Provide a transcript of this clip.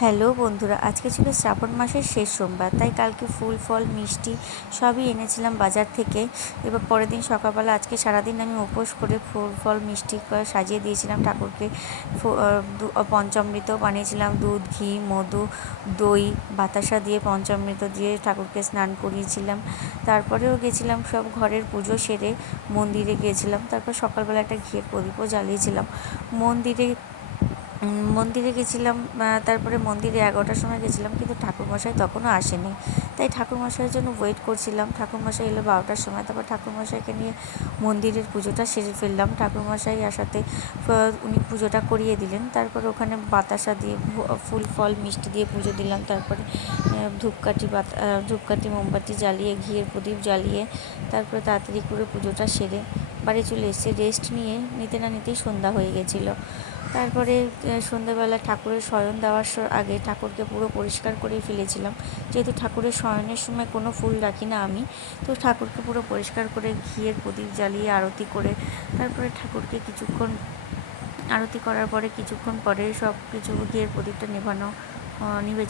Hello বন্ধুরা, আজকে ছিল শ্রাবণ মাসের শেষ সোমবার, তাই কালকে ফুল ফল মিষ্টি সবই এনেছিলাম বাজার থেকে। এবার পরের দিন সকালবেলা আজকে সারাদিন আমি উপোস করে ফুল ফল মিষ্টি সাজিয়ে দিয়েছিলাম ঠাকুরকে। পঞ্চামৃত বানিয়েছিলাম, দুধ, ঘি, মধু, দই, বাতাসা দিয়ে পঞ্চামৃত দিয়ে ঠাকুরকে স্নান করিয়েছিলাম। তারপরেও গেছিলাম সব ঘরের পুজো সেরে মন্দিরে গিয়েছিলাম। তারপর সকালবেলা একটা ঘিয়ের প্রদীপও জ্বালিয়েছিলাম। মন্দিরে গেছিলাম। তারপরে মন্দিরে 11টার সময় গেছিলাম, কিন্তু ঠাকুরমশাই তখনও আসেনি। তাই ঠাকুরমশাইয়ের জন্য ওয়েট করছিলাম। ঠাকুরমশাই এলো 12টার সময়। তারপর ঠাকুরমশাইকে নিয়ে মন্দিরের পুজোটা সেরে ফেললাম। ঠাকুরমশাই আসাতে উনি পুজোটা করিয়ে দিলেন। তারপর ওখানে বাতাসা দিয়ে ফুল ফল মিষ্টি দিয়ে পুজো দিলাম। তারপরে ধূপকাঠি মোমবাতি জ্বালিয়ে ঘিয়ের প্রদীপ জ্বালিয়ে তারপরে তাড়াতাড়ি করে পুজোটা সেরে বাড়ি চলে এসেছি। রেস্ট নিতে না নিতেই সন্ধ্যা হয়ে গেছিলো। তারপরে সন্ধ্যেবেলা ঠাকুরের শয়ন দেওয়ার আগে ঠাকুরকে পুরো পরিষ্কার করে ফেলেছিলাম। যেহেতু ঠাকুরের শয়নের সময় কোনো ফুল রাখি না আমি, তো ঠাকুরকে পুরো পরিষ্কার করে ঘিয়ের প্রদীপ জ্বালিয়ে আরতি করে তারপরে ঠাকুরকে আরতি করার পরে কিছুক্ষণ পরে সব কিছু ঘিয়ের প্রদীপটা নিভে